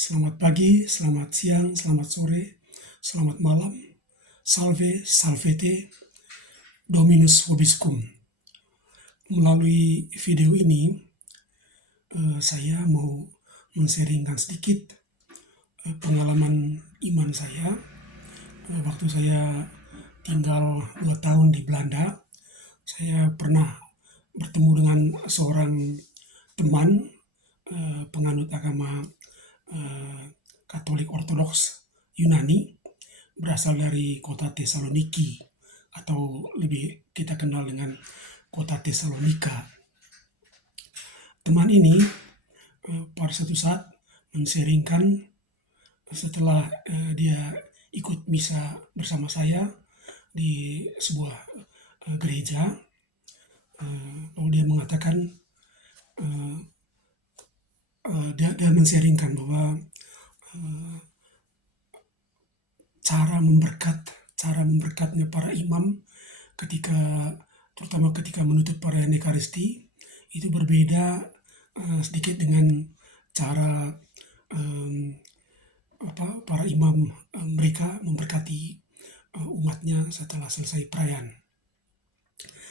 Selamat pagi, selamat siang, selamat sore, selamat malam. Salve, salvete, Dominus vobiscum. Melalui video ini, saya mau men-sharingkan sedikit pengalaman iman saya. Waktu saya tinggal 2 tahun di Belanda, saya pernah bertemu dengan seorang teman penganut agama Katolik Ortodoks Yunani, berasal dari kota Tesaloniki, atau lebih kita kenal dengan kota Tesalonika. Teman ini pada suatu saat men-sharingkan setelah dia ikut misa bersama saya di sebuah gereja, lalu dia mengatakan, dia men-sharingkan bahwa cara memberkatnya para imam terutama ketika menutup perayaan Ekaristi, itu berbeda sedikit dengan cara para imam mereka memberkati umatnya setelah selesai perayaan.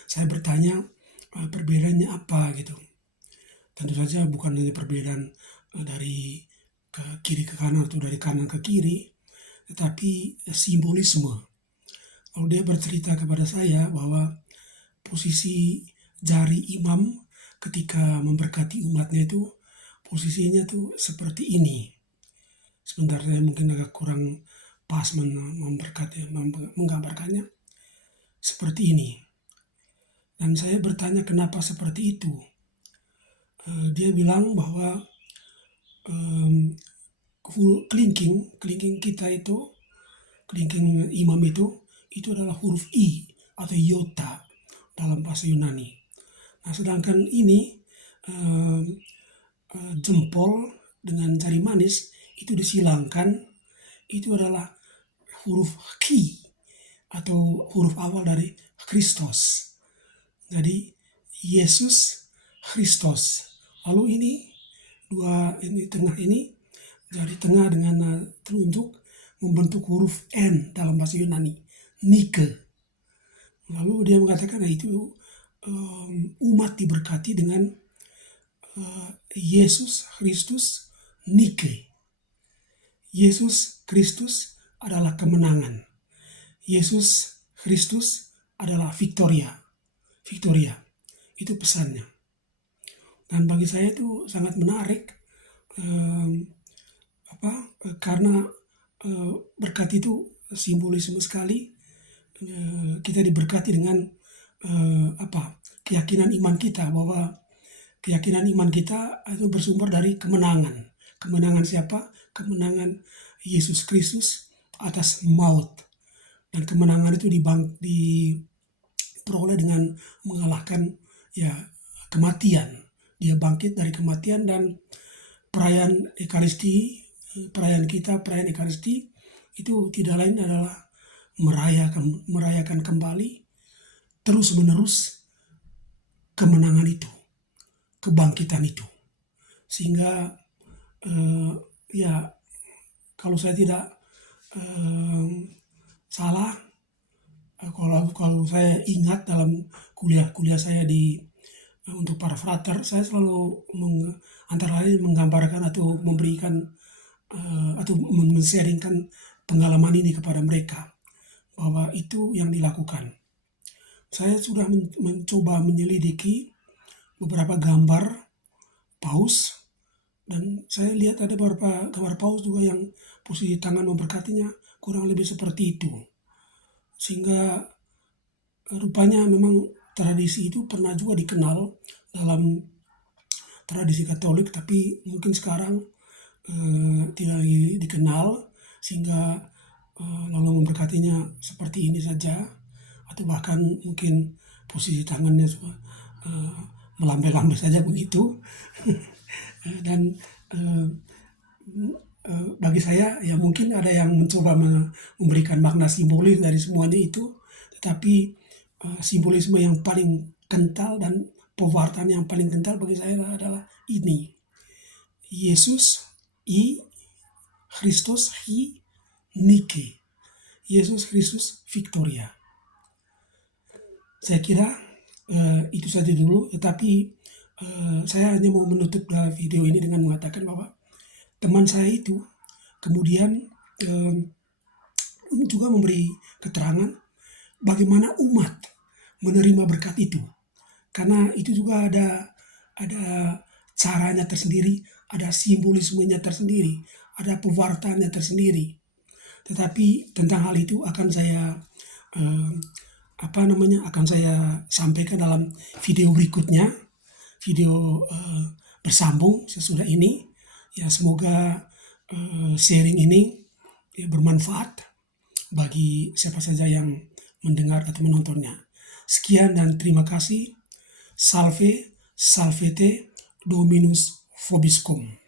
Saya bertanya, perbedaannya apa gitu. Tentu saja bukan hanya perbedaan dari ke kiri ke kanan atau dari kanan ke kiri, tetapi simbolisme. Lalu dia bercerita kepada saya bahwa posisi jari imam ketika memberkati umatnya itu posisinya tuh seperti ini. Sebentar, saya mungkin agak kurang pas menggambarkannya seperti ini. Dan saya bertanya kenapa seperti itu. Dia bilang bahwa kelingking kita itu, kelingking imam itu adalah huruf I atau iota dalam bahasa Yunani. Nah, sedangkan ini jempol dengan jari manis itu disilangkan, itu adalah huruf Ki atau huruf awal dari Kristus. Jadi Yesus Kristus. Lalu ini tengah ini, jari tengah dengan telunjuk membentuk huruf N dalam bahasa Yunani, Nike. Lalu dia mengatakan itu umat diberkati dengan Yesus Kristus Nike. Yesus Kristus adalah kemenangan. Yesus Kristus adalah Victoria. Itu pesannya. Dan bagi saya itu sangat menarik, karena berkat itu simbolisme sekali. Kita diberkati dengan keyakinan iman kita, bahwa keyakinan iman kita itu bersumber dari kemenangan. Kemenangan siapa? Kemenangan Yesus Kristus atas maut. Dan kemenangan itu diperoleh dengan mengalahkan kematian. Dia bangkit dari kematian, dan perayaan Ekaristi itu tidak lain adalah merayakan kembali terus menerus kemenangan itu, kebangkitan itu. Sehingga kalau saya tidak salah, kalau saya ingat dalam kuliah saya untuk para frater, saya selalu antara lain menggambarkan atau memberikan atau men-sharingkan pengalaman ini kepada mereka, bahwa itu yang dilakukan. Saya sudah mencoba menyelidiki beberapa gambar paus, dan saya lihat ada beberapa gambar paus juga yang posisi tangan memberkatinya kurang lebih seperti itu. Sehingga rupanya memang tradisi itu pernah juga dikenal dalam tradisi Katolik, tapi mungkin sekarang tidak lagi dikenal, sehingga lalu memberkatinya seperti ini saja, atau bahkan mungkin posisi tangannya melambai-lambai saja begitu. Dan bagi saya mungkin ada yang mencoba memberikan makna simbolis dari semuanya itu, tetapi simbolisme yang paling kental dan pewartaan yang paling kental bagi saya adalah ini. Yesus, I, Christos hi Nike. Yesus Kristus Victoria. Saya kira itu saja dulu, tetapi saya hanya mau menutup video ini dengan mengatakan bahwa teman saya itu kemudian juga memberi keterangan bagaimana umat menerima berkat itu. Karena itu juga ada caranya tersendiri, ada simbolismenya tersendiri, ada pewartaannya tersendiri. Tetapi tentang hal itu akan saya akan saya sampaikan dalam video berikutnya, video bersambung sesudah ini. Ya semoga sharing ini ya, bermanfaat bagi siapa saja yang mendengar atau menontonnya. Sekian dan terima kasih. Salve, salvete, Dominus vobiscum.